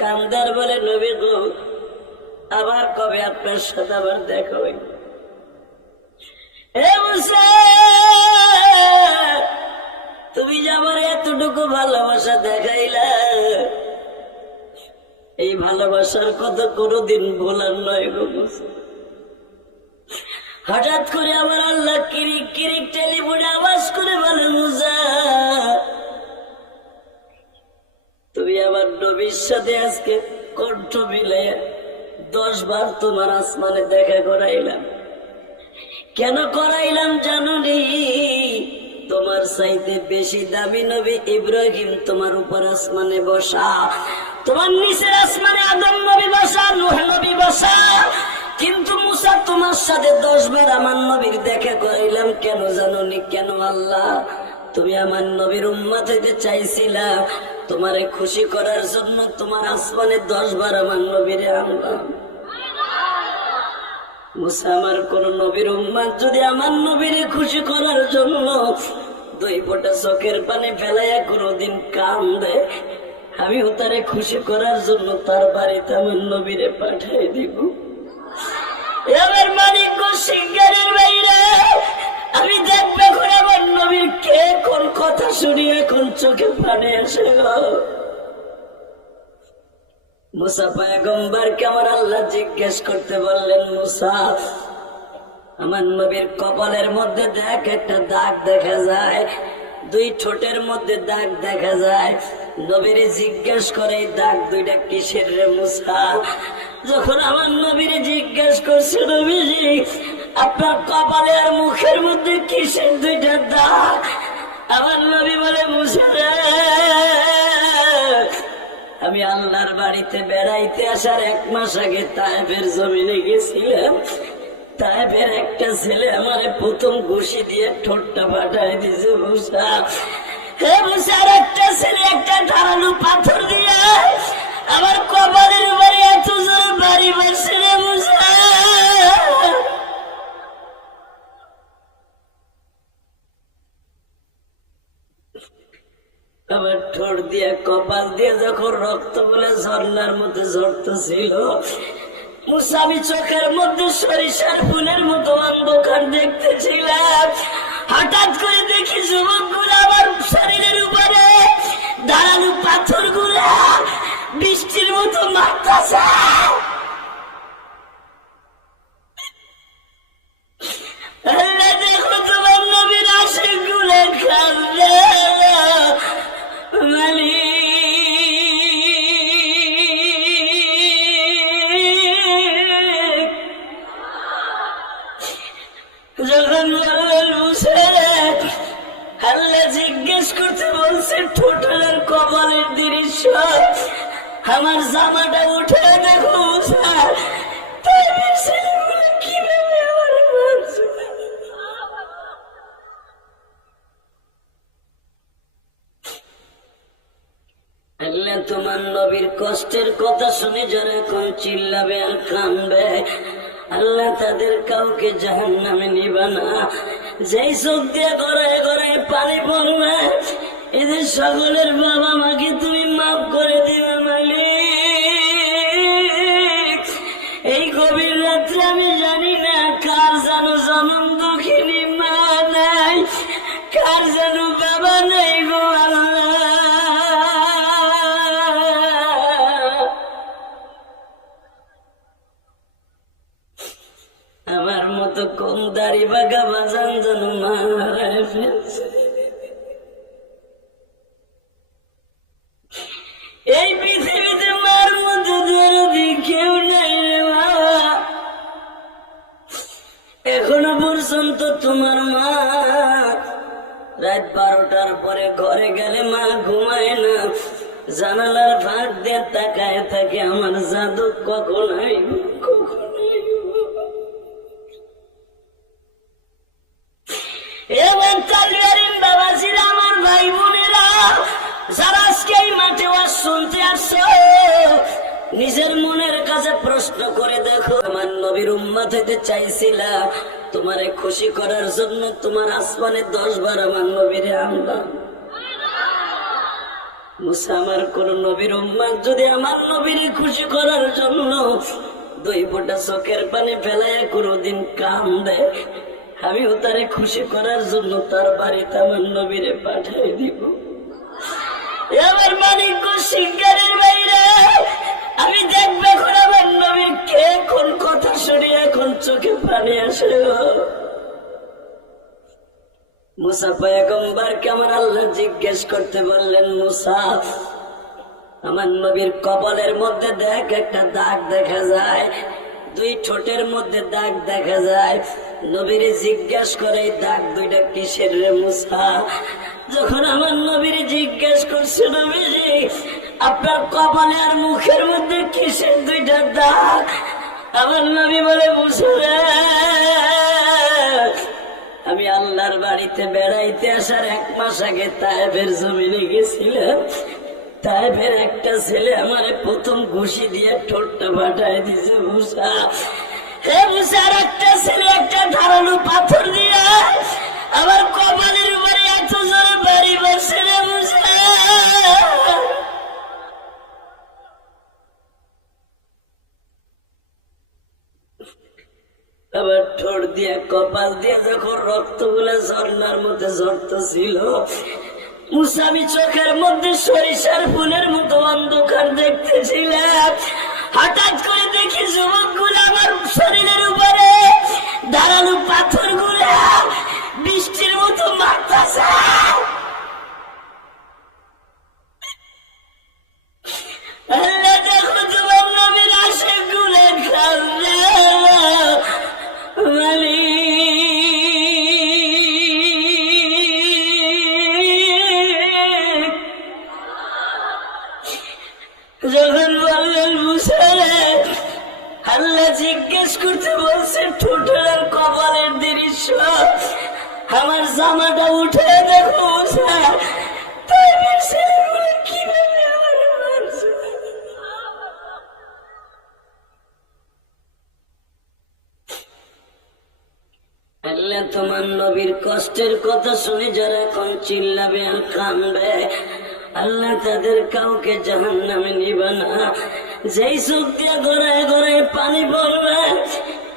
কান্দার বলে আবার কবে আপনার সাথে আবার তুমি যে আমার এতটুকু ভালোবাসা দেখাইলা, এই ভালোবাসার কথা কোনোদিন ভোলার নয় গো হঠাৎ করে আমার আল্লাহ কিরিক কিরিক টেলিফোনে আওয়াজ করে বলে, মুসা আজকে কণ্ঠ মিলে দশ বার তোমার আসমানে দেখা করাইলাম। কেন করাইলাম জানো নি? তোমার চাইতে বেশি দামি নবী ইব্রাহিম তোমার উপর আসমানে বসা, তোমার নিচের আসমানে আদম নবী বসা, নুহ নবী বসা। কিন্তু মুসা, তোমার সাথে দশ বার আমার নবীর দেখা করাইলাম। কেন জাননি কেন আল্লাহ? তুমি আমার নবীর উম্মাত হইতে চাইছিলা। তোমারে খুশি করার জন্য তোমার আসমানে দশ বার আমার নবীরে আনলাম মুসা আমার কোন নবীর উম্মাদ যদি আমার নবীরে খুশি করার জন্য দুই ফোঁটা চোখের পানি ফেলাইয়া কোনোদিন কান্দে আমিও তারে খুশি করার জন্য তার বাড়িতে আমার নবীরে পাঠিয়ে দিব। এবার মালিক সিঙ্গারের বাইরে, আমি দেখবে আমার নবীর কে কোন কথা শুনি এখন চোখে পানি আসে গো? মুসা পায়গম্বর কেমন আল্লাহ জিজ্ঞেস করতে বললেন, মুসা, আমার নবীর কপালের মধ্যে দেখ, একটা দাগ দেখা যায়। দুই ঠোঁটের মধ্যে দাগ দেখা যায়। নবীর জিজ্ঞেস করে দাগ দুইটা কিসের রে মুসা? যখন আমার নবীর জিজ্ঞেস করছে, নবীজি আপনার কপালে আর মুখের মধ্যে কিসের দুইটা দাগ? আমার নবী বলে, মুসা আমি আল্লাহর বাড়িতে বেড়াইতে আসার এক মাস আগে তাইফের জমিনে গেছিলাম। তাইফের একটা ছেলে আমার প্রথম ঘুষি দিয়ে ঠোঁটটা ফাটাই দিয়েছে, মুসা। হে মুসার একটা মুসামি চোখের মধ্যে সরিষার ফুলের মতো অন্ধকার দেখতেছিলাম। হঠাৎ করে দেখি যুবকগুলা আমার শরীরের উপরে দাঁড়ানো পাথরগুলা বৃষ্টির মতো মারতেছে। আল্লাহ কষ্টের কথা শুনে যারা কেউ চিল্লাবে আর কানবে আল্লাহ তাদের কাউকে জাহান নামে নিবা না। যেই চোখ দিয়ে ঘরে ঘরে পানি পড়বে, এদের সকলের বাবা মাকে তুমি মাফ করে আমার মতো কম দাড়ি বাগা বাজান যেন মারায় ফেলছে। এই পৃথিবীতে মার মতো দরদি কেউ নেই এখনও পর্যন্ত তোমার মা রাত বারোটার পরে ঘরে গেলে মা ঘুমায় না। জানালার ফাঁক দিয়ে তাকায় থাকে আমার জাদু কখন আইব নিজের মনের কাছে প্রশ্ন করে দেখো, আমার নবীর উম্মাত হইতে চাইছিলা তোমারে খুশি করার জন্য তোমার আসমানে দশ বার আমার নবীরে আনলাম আমার কোন নবীর উম্মাদ যদি আমার নবীর খুশি করার জন্য দুই ফোঁটা চোখের পানি ফেলায় কোনোদিন কাম দেয় আমিও তারে খুশি করার জন্য তার বাড়িতে আমার নবীরে পাঠিয়ে দিব। আল্লাহ জিজ্ঞেস করতে বললেন আমার নবীর কপালের মধ্যে দেখ, একটা দাগ দেখা যায়। দুই ঠোঁটের মধ্যে দাগ দেখা যায়। জিজ্ঞেস করে দাগ দুইটা কিসের রে মুসা? যখন আমার নবীর জিজ্ঞেস করছে, নবীজি, আপনার কপালে আর মুখের মধ্যে কিসের দুইটা দাগ? আমার নবী বলে রে আমি আল্লাহর বাড়িতে বেড়াইতে আসার এক মাস আগে তায়েবের জমিনে গেছিলাম। তায়েবের একটা ছেলে আমার প্রথম ঘুষি দিয়ে ঠোঁটটা ফাটাই দিছে, মুসা। হে মুসার একটা ছেলে, একটা ধারালো পাথর দিয়ে আমার কপালের উপরে এত জোরে বাড়ি বসে রে আবার ঠোঁট দিয়ে, কপাল দিয়ে যখন রক্তগুলা ঝর্নার মধ্যে ছিল মুসামি চোখের মধ্যে সরিষার ফুলের মতো অন্ধকার দেখতেছিলাম। হঠাৎ করে দেখি যুবকগুলো আমার শরীরের উপরে দাঁড়ানো পাথরগুলা বৃষ্টির মতো মারতেছে। জিজ্ঞেস করতে বলছে, ঠোঁটের আর কপালের দৃশ্য, আমার জামাটা উঠে দেখো তোমার নবীর কষ্টের কথা শুনে যারা এখন চিল্লাবে আর কানবে, আল্লাহ তাদের কাউকে জাহান নামে নিবে না। যেই চোখ দিয়ে গড়ায় গড়ায় পানি পড়বে,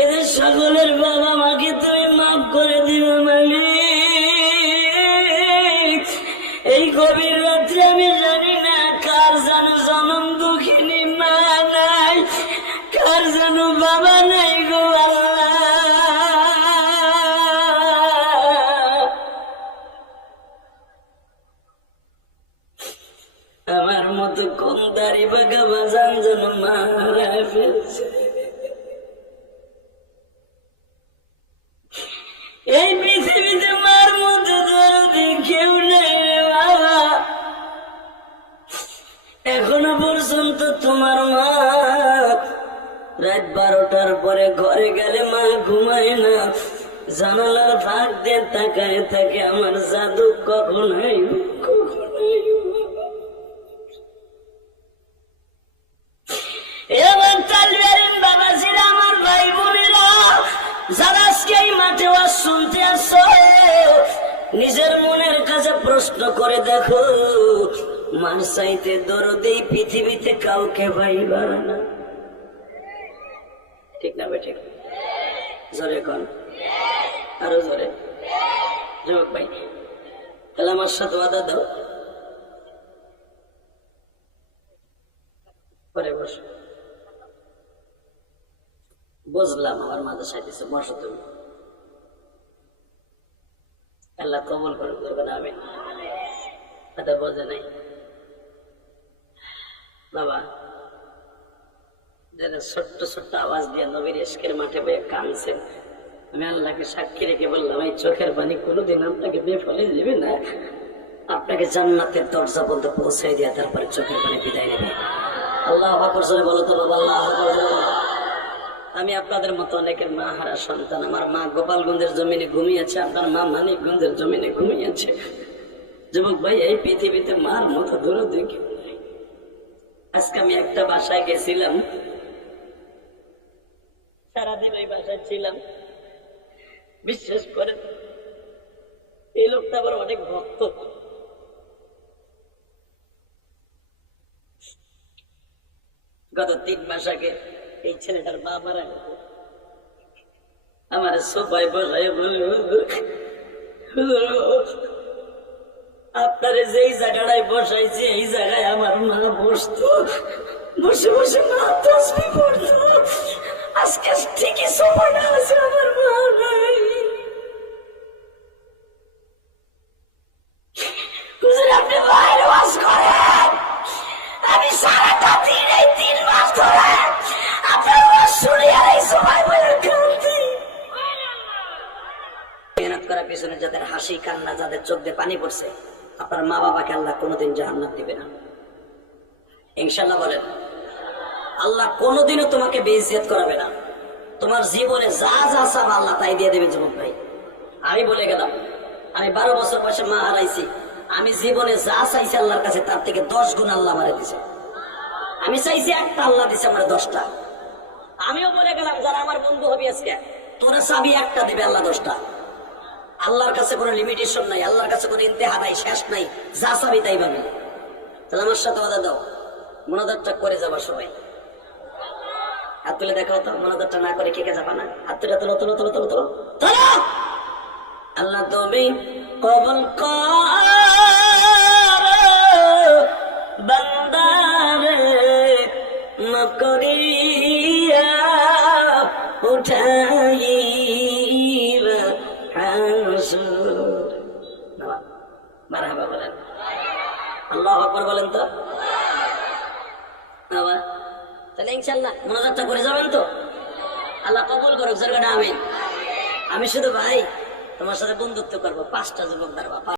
এদের সকলের বাবা মাকে তুমি মাফ করে দিবে, মালিক। তোমার মা রাত বারোটার পরে ঘরে গেলে মা ঘুমায় না। জানালার ভাগ দিয়ে তাকায় থাকে আমার জাদু কখন নিজের মনের কাছে প্রশ্ন করে দেখো মার চাইতে দরদেই পৃথিবীতে কাউকে পাইবা না। ঠিক না বেঠিক? জোরে কন। আরও জোরে। যুবক ভাই, তাহলে আমার সাথে বাধা দাও। পরে বসো। বুঝলাম আমার মাদ্রাসায় দিচ্ছে বসো তুমি। আল্লাহ কবল করে করবে না আমি। কথা বোঝে নাই। বাবা। যেন ছোট্ট ছোট্ট আওয়াজ দিয়ে নবীর এসকের মাঠে বয়ে কানছেন আমি আল্লাহকে সাক্ষী রেখে বললাম, এই চোখের পানি কোনোদিন আপনাকে বেফলে দিবে না। আপনাকে জান্নাতের দরজা পর্যন্ত পৌঁছাই দিয়ে তারপরে চোখের পানি বিদায় নেবে। আল্লাহ আকবর, জোরে বলো তো বাবা, আল্লাহ। আমি আপনাদের মতো অনেকের মা হারা সন্তান। আমার মা গোপালগঞ্জের জমিনে ঘুমিয়েছে আপনার মা মানিকগঞ্জের জমিনে ঘুমিয়েছে যুবক ভাই, এই পৃথিবীতে মার মতো দূরে দেখি আজকে আমি একটা বাসায় গেছিলাম। সারাদিন ওই বাসায় ছিলাম। বিশ্বাস করেন, এই লোকটা আবার অনেক ভক্ত। গত তিন মাস আগে এই ছেলেটার মা মারা গেল। আমার সোফায় বসায় বলল আপনারে যেই জায়গাটায় বসাইছি, এই জায়গায় আমার মা বসতো। বসে বসে মা তসবি আজকে ঠিকই সময়টা আছে আমার মা নাই। মেহনত করার পিছনে যাদের হাসি কান্না, যাদের চোখ দিয়ে পানি পড়ছে আপনার মা বাবাকে আল্লাহ কোনোদিন জাহান্নাম দিবে না। ইনশাল্লাহ বলেন, আল্লাহ কোনোদিনও তোমাকে বেইজ্জত করাবে না। তোমার জীবনে যা যা চাব আল্লাহ তাই দিয়ে দেবে যুবক ভাই। আমি বলে গেলাম, আমি বারো বছর বয়সে মা হারাইছি। আমি জীবনে যা চাইছি আল্লাহর কাছে, তার থেকে দশ গুণ আল্লাহ মারে দিছে। আমি চাইছি একটা আল্লাহ দিছে আমার দশটা। আমিও বলে গেলাম, যারা আমার বন্ধু হবি আজকে, তোরা চাবি একটা দিবে আল্লাহ দশটা। আল্লাহর কাছে কোনো লিমিটেশন নাই, আল্লাহর কাছে কোনো ইন্তেহা নাই, শেষ নাই, যা চাবি তাই পাবি। তাহলে আমার সাথে কথা দাও মনোদরটা করে যাবা সবাই। হাত তুলে তো মনোদরটা না করে কে কে যাবা না? হাত তুলে তুলো তুলো তুলো তুলো তুলো। তুলো! আল্লাহ তুমি কবল নকরিয়া উঠাইবা বলেন তো তাহলে ইনশাল্লাহ মনোজাতটা করে যাবেন তো আল্লাহ কবুল করুক আমি আমি শুধু ভাই, তোমার সাথে বন্ধুত্ব করব, পাঁচটা যুবক দাঁড়বা